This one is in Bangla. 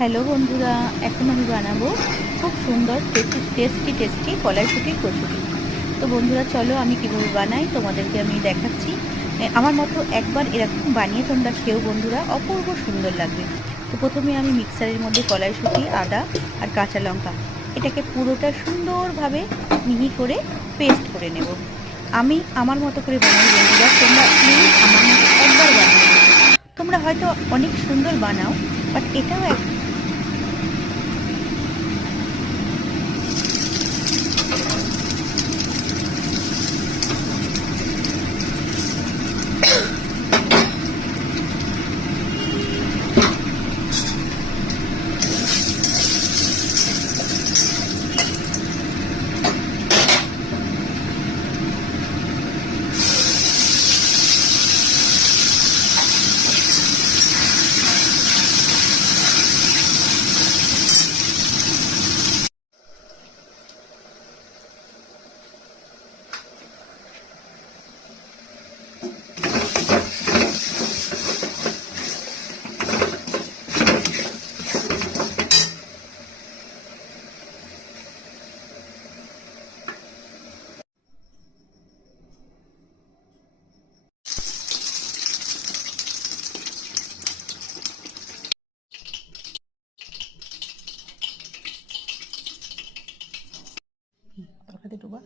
হ্যালো বন্ধুরা, এখন আমি বানাবো খুব সুন্দর টেস্টি কলাইশুঁটির কচুরি। তো বন্ধুরা চলো আমি কিভাবে বানাই তোমাদেরকে আমি দেখাচ্ছি। আমার মতো একবার এরকম বানিয়ে তোমরা খেও বন্ধুরা, অপূর্ব সুন্দর লাগবে। তো প্রথমে আমি মিক্সারের মধ্যে কলাইশুঁটি, আদা আর কাঁচা লঙ্কা এটাকে পুরোটা সুন্দরভাবে মিহি করে পেস্ট করে নেব। আমি আমার মতো করে বানাই বন্ধুরা, তোমরা প্লিজ আমার মতো একবার বানিয়ে নেবে। তোমরা হয়তো অনেক সুন্দর বানাও, বাট এটাও এক তরকারিতে ডুবা